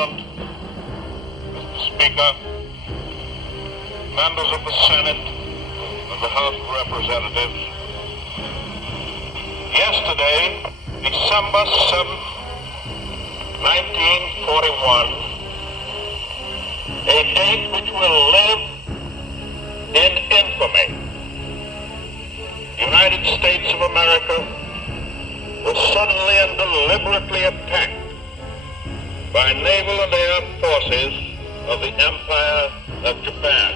Mr. Speaker, members of the Senate and the House of Representatives, yesterday, December 7th, 1941, a date which will live in infamy, the United States of America was suddenly and deliberately attacked by naval and air forces of the Empire of Japan.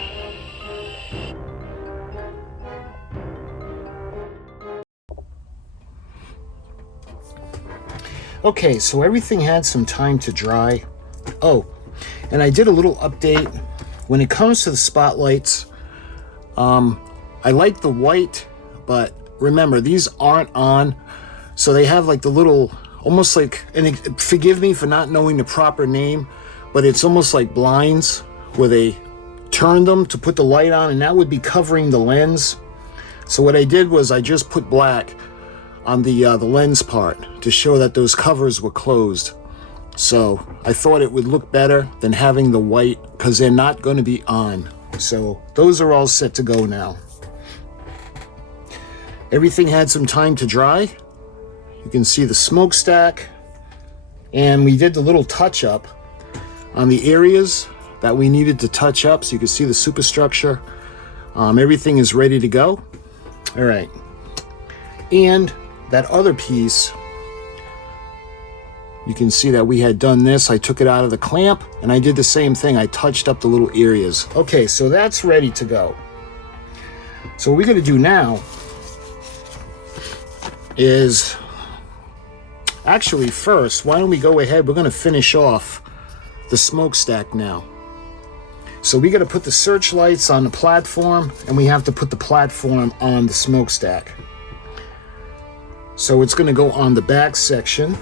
Okay, so everything had some time to dry. Oh, and I did a little update. When it comes to the spotlights, I like the white, but remember, these aren't on. So they have like the little, almost like, and forgive me for not knowing the proper name, but it's almost like blinds where they turn them to put the light on, and that would be covering the lens. So what I did was I just put black on the lens part to show that those covers were closed. So I thought it would look better than having the white, because they're not going to be on. So those are all set to go now. Everything had some time to dry. You can see the smokestack, and we did the little touch up on the areas that we needed to touch up. So you can see the superstructure. Everything is ready to go. All right. And that other piece, you can see that we had done this. I took it out of the clamp and I did the same thing. I touched up the little areas. Okay, so that's ready to go. So what we're going to do now is, actually first, why don't we go ahead, we're going to finish off the smokestack now. So we got to put the searchlights on the platform, and we have to put the platform on the smokestack. So it's going to go on the back section.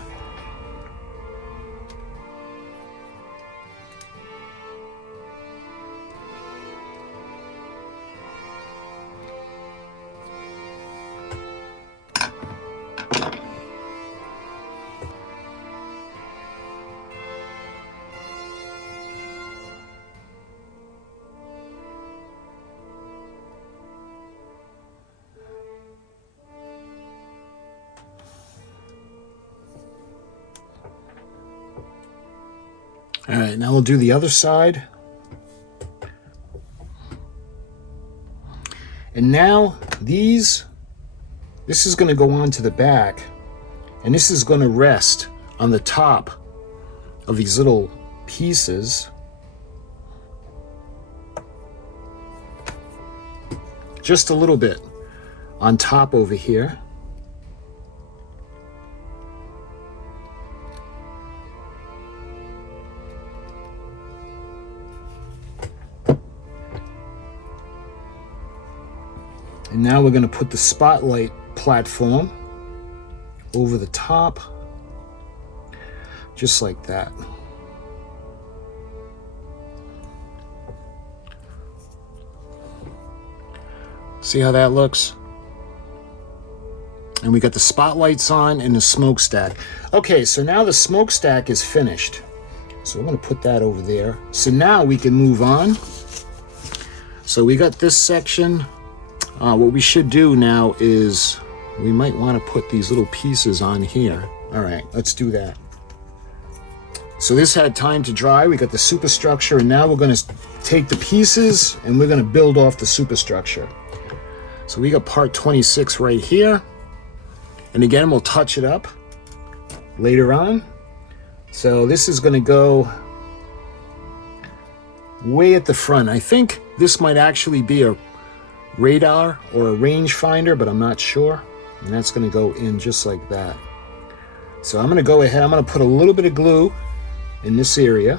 All right, now we'll do the other side. And now this is going to go on to the back, and this is going to rest on the top of these little pieces. Just a little bit on top over here. And now we're going to put the spotlight platform over the top, just like that. See how that looks? And we got the spotlights on and the smokestack. Okay, so now the smokestack is finished. So I'm going to put that over there. So now we can move on. So we got this section. What we should do now is we might want to put these little pieces on here. All right, let's do that. So this had time to dry. We got the superstructure, and now we're going to take the pieces and we're going to build off the superstructure. So we got part 26 right here. And again, we'll touch it up later on. So this is going to go way at the front. I think this might actually be a radar or a range finder, but I'm not sure. And that's going to go in just like that. So I'm going to go ahead, I'm going to put a little bit of glue in this area.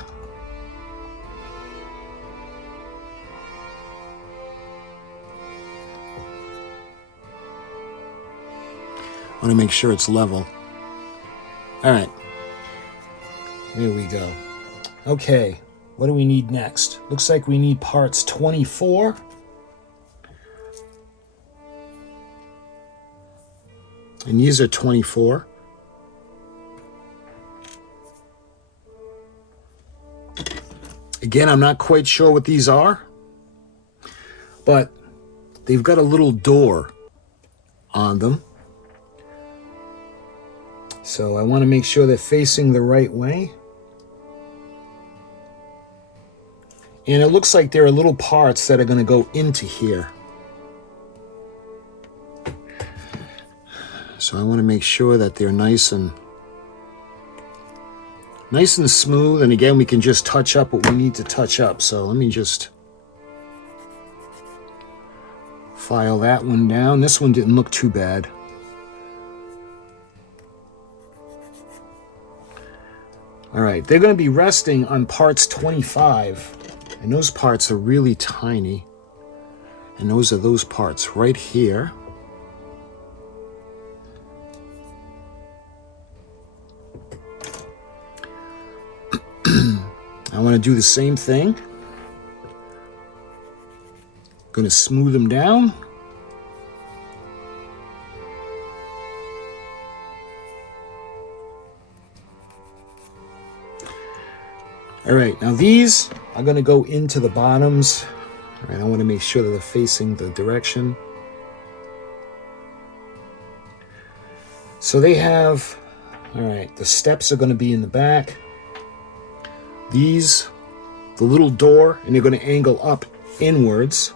I want to make sure it's level. All right, there we go. Okay, what do we need next? Looks like we need parts 24. And these are 24. Again, I'm not quite sure what these are, but they've got a little door on them. So I want to make sure they're facing the right way. And it looks like there are little parts that are going to go into here. So I want to make sure that they're nice and smooth. And again, we can just touch up what we need to touch up. So let me just file that one down. This one didn't look too bad. All right, they're going to be resting on parts 25. And those parts are really tiny. And those are those parts right here. I want to do the same thing. Going to smooth them down. All right, now these are going to go into the bottoms. All right, I want to make sure that they're facing the direction. So they have, all right, the steps are going to be in the back. These, the little door, and they're going to angle up inwards.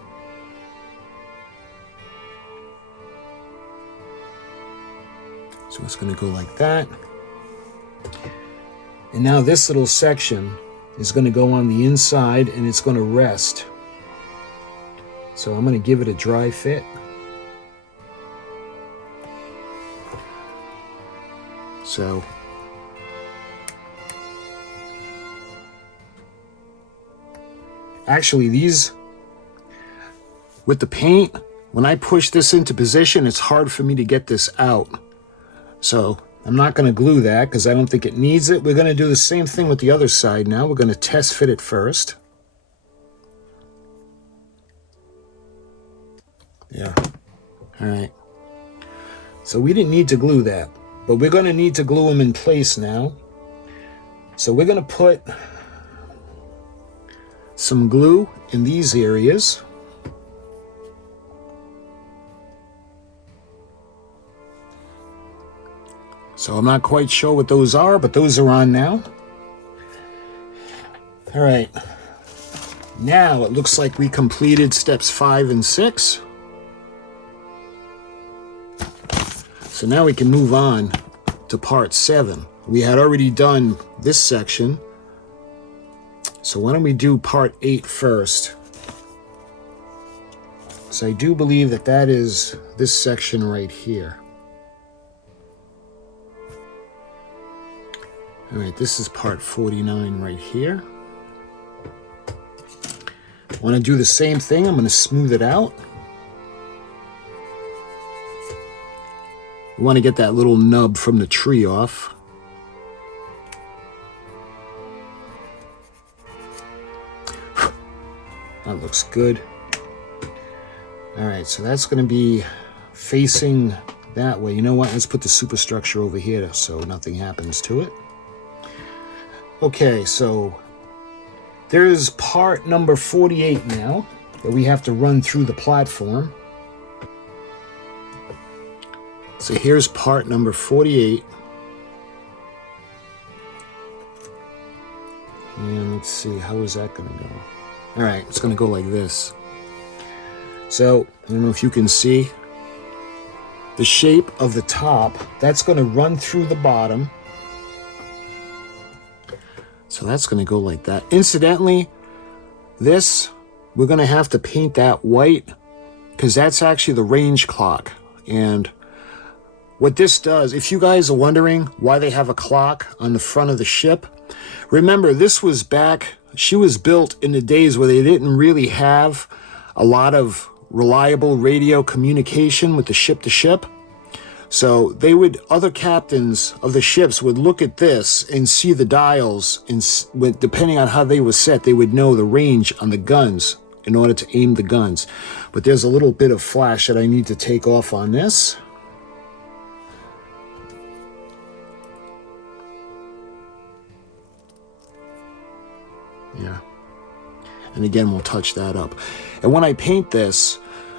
So it's going to go like that. And now this little section is going to go on the inside and it's going to rest. So I'm going to give it a dry fit. So actually these, with the paint, when I push this into position, it's hard for me to get this out. So I'm not going to glue that because I don't think it needs it. We're going to do the same thing with the other side now. We're going to test fit it first. Yeah. All right. So we didn't need to glue that, but we're going to need to glue them in place now. So we're going to put some glue in these areas. So I'm not quite sure what those are, but those are on now. All right. Now it looks like we completed steps 5 and 6. So now we can move on to part 7. We had already done this section. So why don't we do part 8 first? So I do believe that that is this section right here. All right, this is part 49 right here. I want to do the same thing. I'm going to smooth it out. We want to get that little nub from the tree off. That looks good. All right, so that's going to be facing that way. You know what? Let's put the superstructure over here so nothing happens to it. Okay, so there's part number 48 now that we have to run through the platform. So here's part number 48. And let's see, how is that going to go? All right, it's going to go like this. So, I don't know if you can see the shape of the top. That's going to run through the bottom. So that's going to go like that. Incidentally, this, we're going to have to paint that white because that's actually the range clock. And what this does, if you guys are wondering why they have a clock on the front of the ship, remember this was back, she was built in the days where they didn't really have a lot of reliable radio communication with the ship to ship. So they would, other captains of the ships would look at this and see the dials, and depending on how they were set, they would know the range on the guns in order to aim the guns. But there's a little bit of flash that I need to take off on this. Yeah. And again, we'll touch that up. And when I paint this,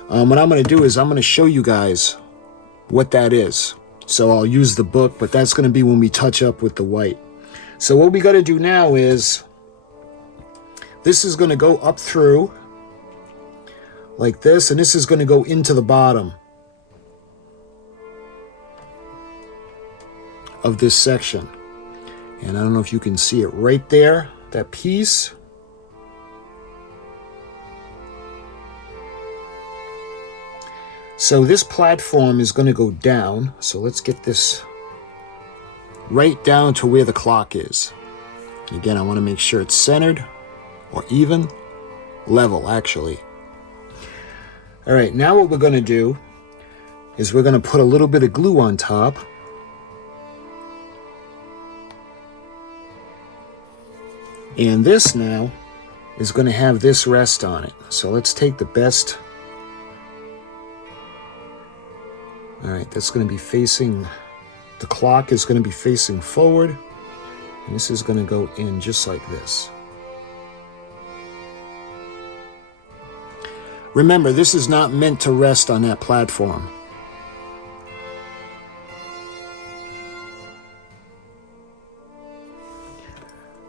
what I'm going to do is I'm going to show you guys what that is. So I'll use the book, but that's going to be when we touch up with the white. So what we got to do now is, this is going to go up through like this, and this is going to go into the bottom of this section. And I don't know if you can see it right there, that piece. So this platform is going to go down. So let's get this right down to where the clock is. Again, I want to make sure it's centered or even, level actually. All right, now what we're going to do is we're going to put a little bit of glue on top. And this now is going to have this rest on it. So let's take the best. All right, that's going to be facing, the clock is going to be facing forward. And this is going to go in just like this. Remember, this is not meant to rest on that platform.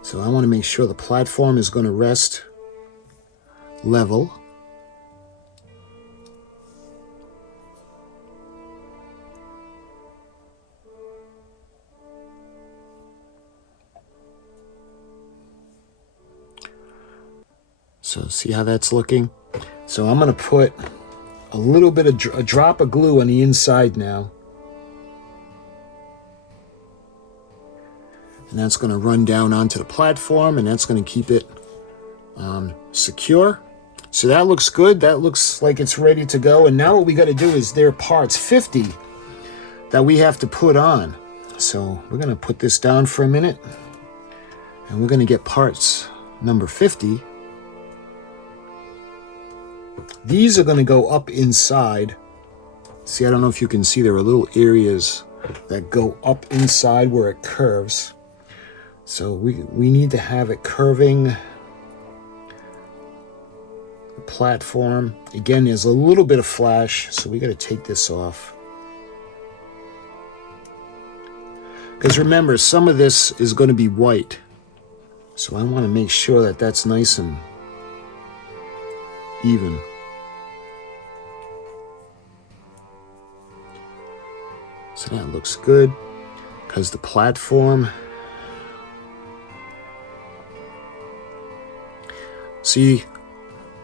So I want to make sure the platform is going to rest level. So see how that's looking? So I'm going to put a little bit of a drop of glue on the inside now. And that's going to run down onto the platform, and that's going to keep it secure. So that looks good. That looks like it's ready to go. And now what we got to do is, there are parts 50 that we have to put on. So we're going to put this down for a minute, and we're going to get parts number 50. These are going to go up inside. See, I don't know if you can see, there are little areas that go up inside where it curves. So we need to have it curving the platform. Again, there's a little bit of flash, so we got to take this off. Because remember, some of this is going to be white. So I want to make sure that that's nice and even. So that looks good, because the platform, see,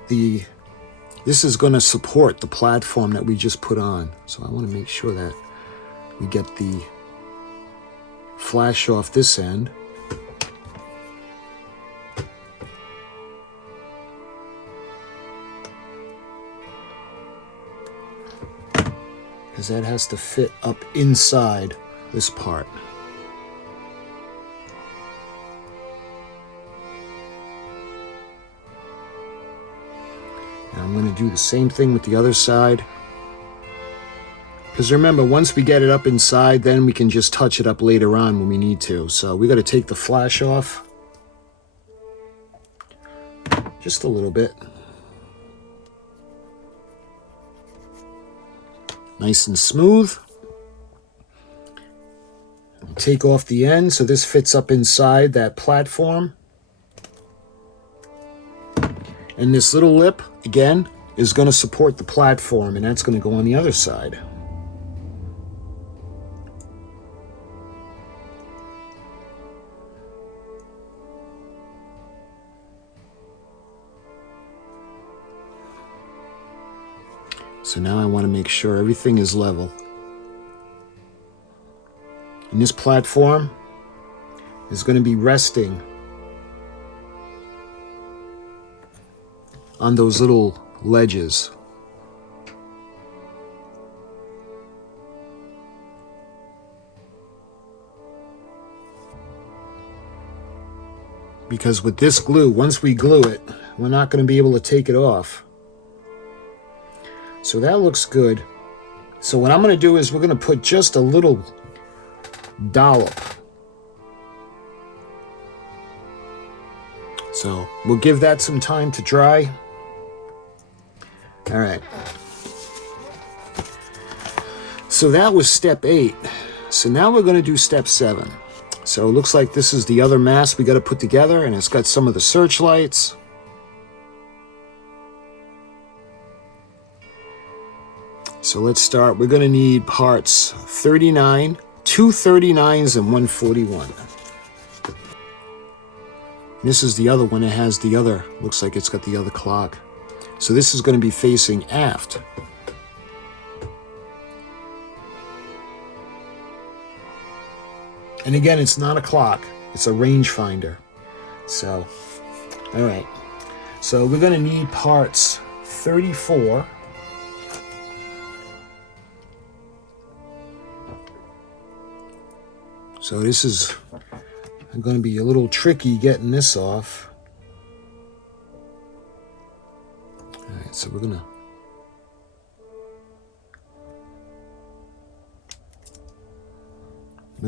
this is going to support the platform that we just put on. So I want to make sure that we get the flash off this end. Because that has to fit up inside this part. And I'm going to do the same thing with the other side. Because remember, once we get it up inside, then we can just touch it up later on when we need to. So we got to take the flash off. Just a little bit. Nice and smooth. Take off the end so this fits up inside that platform. And this little lip, again, is going to support the platform, and that's going to go on the other side. So now I want to make sure everything is level. And this platform is going to be resting on those little ledges. Because with this glue, once we glue it, we're not going to be able to take it off. So that looks good. So what I'm going to do is we're going to put just a little dollop. So So we'll give that some time to dry. All right. So that was step 8. So now we're going to do step 7. So it looks like this is the other mast we got to put together, and it's got some of the searchlights. So let's start. We're going to need parts 39, 2 39s, and 141. This is the other one. It has the other, looks like it's got the other clock. So this is going to be facing aft. And again, it's not a clock, it's a rangefinder. So, all right. So we're going to need parts 34. So this is going to be a little tricky getting this off. All right, so we're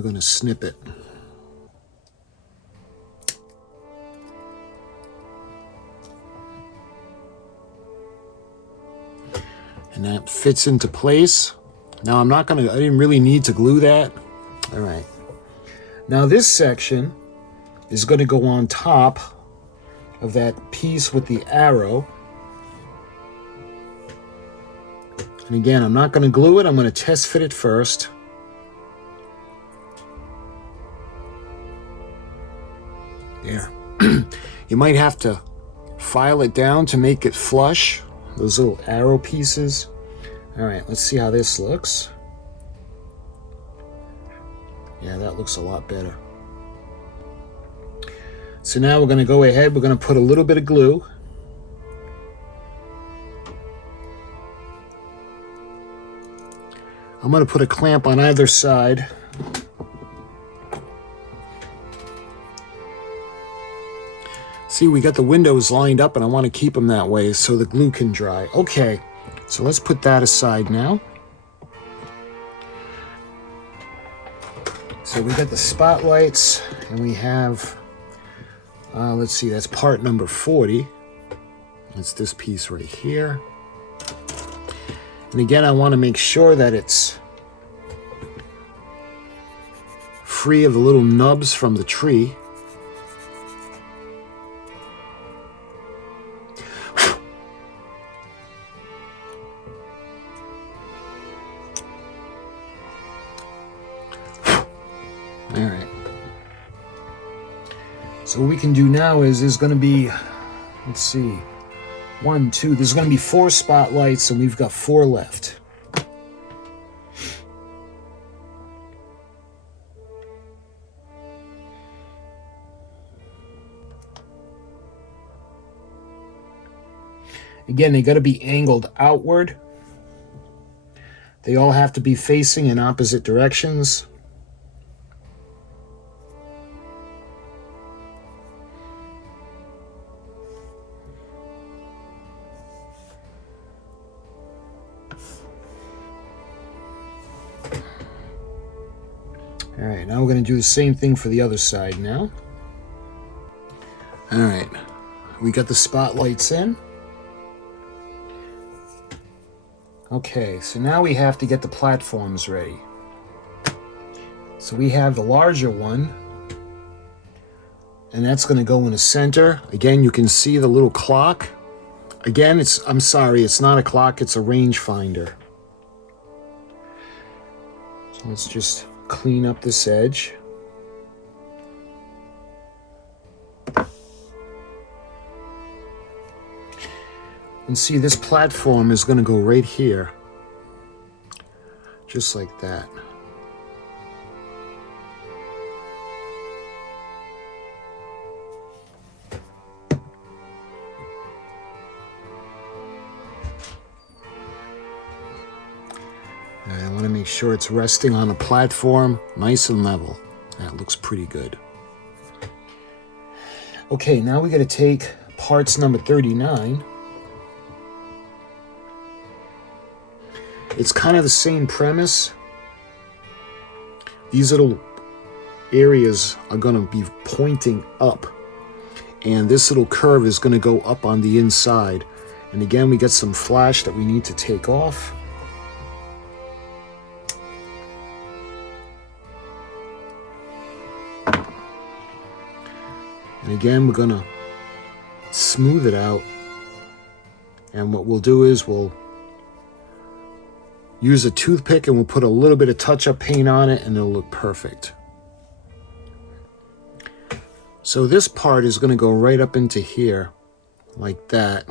gonna snip it. And that fits into place. Now I didn't really need to glue that. All right. Now this section is going to go on top of that piece with the arrow. And again, I'm not going to glue it. I'm going to test fit it first. There. You might have to file it down to make it flush, those little arrow pieces. All right, let's see how this looks. Yeah, that looks a lot better. So now we're going to go ahead, we're going to put a little bit of glue. I'm going to put a clamp on either side. See, we got the windows lined up and I want to keep them that way so the glue can dry. Okay, so let's put that aside now. So we got the spotlights and we have, let's see, that's part number 40. That's this piece right here. And again, I want to make sure that it's free of the little nubs from the tree. All right. So what we can do now is there's going to be, let's see, 1, 2, there's going to be 4 spotlights and we've got 4 left. Again, they got to be angled outward. They all have to be facing in opposite directions. All right, now we're going to do the same thing for the other side now. All right, we got the spotlights in. Okay, so now we have to get the platforms ready. So we have the larger one, and that's going to go in the center. Again, you can see the little clock. Again, I'm sorry, it's not a clock, it's a rangefinder. So let's just clean up this edge. And see, this platform is going to go right here. Just like that. I want to make sure it's resting on a platform, nice and level. That looks pretty good. Okay, now we got to take parts number 39. It's kind of the same premise. These little areas are going to be pointing up. and this little curve is going to go up on the inside. And again, we got some flash that we need to take off. And again, we're going to smooth it out. And what we'll do is we'll use a toothpick and we'll put a little bit of touch-up paint on it and it'll look perfect. So this part is going to go right up into here like that.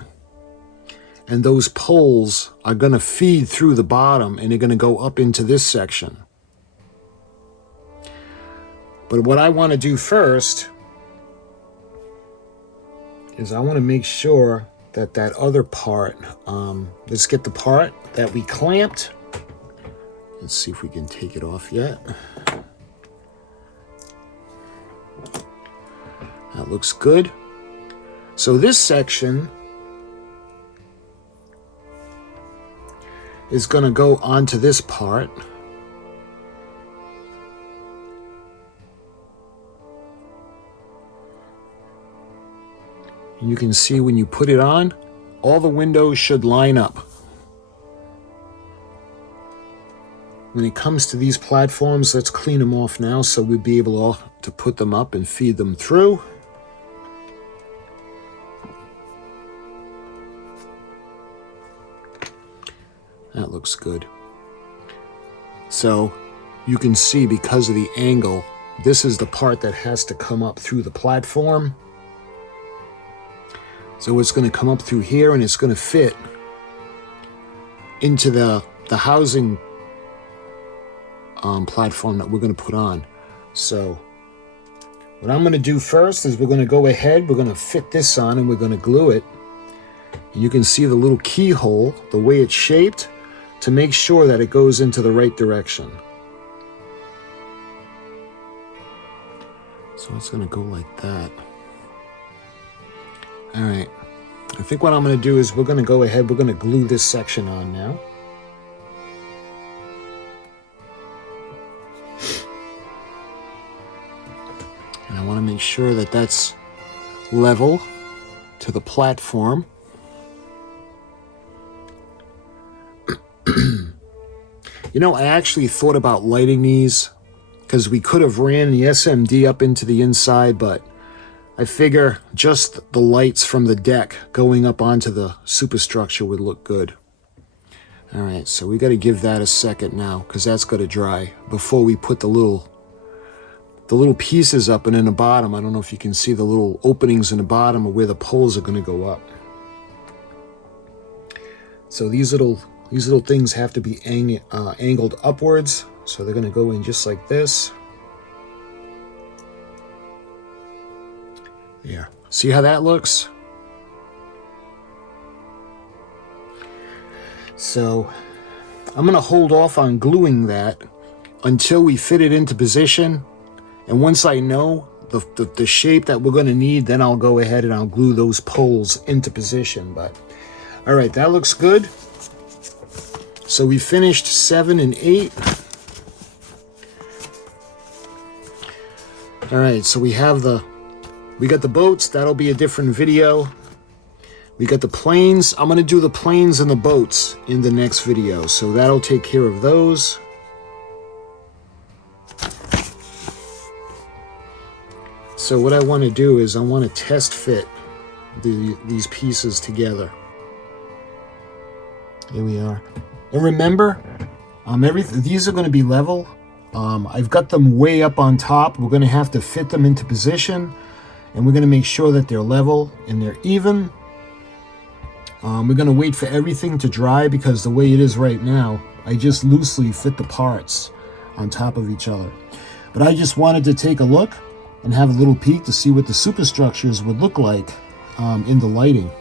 And those poles are going to feed through the bottom and they're going to go up into this section. But what I want to do first is I want to make sure that that other part, let's get the part that we clamped. Let's see if we can take it off yet. That looks good. So this section is going to go onto this part. And you can see when you put it on, all the windows should line up. When it comes to these platforms, let's clean them off now so we'll be able to put them up and feed them through. That looks good. So you can see because of the angle, this is the part that has to come up through the platform. So it's going to come up through here and it's going to fit into the housing platform that we're going to put on. So what I'm going to do first is we're going to go ahead, we're going to fit this on and we're going to glue it. And you can see the little keyhole, the way it's shaped, to make sure that it goes into the right direction. So it's going to go like that. All right. I think what I'm going to do is we're going to go ahead, we're going to glue this section on now. And I want to make sure that that's level to the platform. You know, I actually thought about lighting these because we could have ran the SMD up into the inside, but I figure just the lights from the deck going up onto the superstructure would look good. All right, so we got to give that a second now because that's got to dry before we put the little pieces up. And in the bottom, I don't know if you can see the little openings in the bottom of where the poles are going to go up. So these little things have to be angled upwards, so they're going to go in just like this. There. See how that looks? So I'm going to hold off on gluing that until we fit it into position. And once I know the shape that we're going to need, then I'll go ahead and I'll glue those poles into position. But all right, that looks good. So we finished 7 and 8. All right, so we got the boats. That'll be a different video. We got the planes. I'm going to do the planes and the boats in the next video. So that'll take care of those. So what I want to do is I want to test fit these pieces together. Here we are. And remember, these are going to be level. I've got them way up on top. We're going to have to fit them into position. And we're going to make sure that they're level and they're even. We're going to wait for everything to dry because the way it is right now, I just loosely fit the parts on top of each other. But I just wanted to take a look and have a little peek to see what the superstructures would look like in the lighting.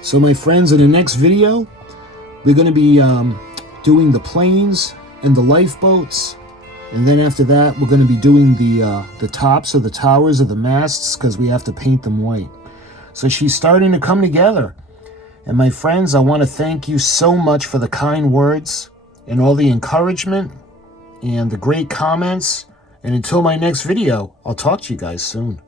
So my friends, in the next video, we're going to be doing the planes and the lifeboats. And then after that, we're going to be doing the tops of the towers of the masts because we have to paint them white. So she's starting to come together. And my friends, I want to thank you so much for the kind words and all the encouragement and the great comments. And until my next video, I'll talk to you guys soon.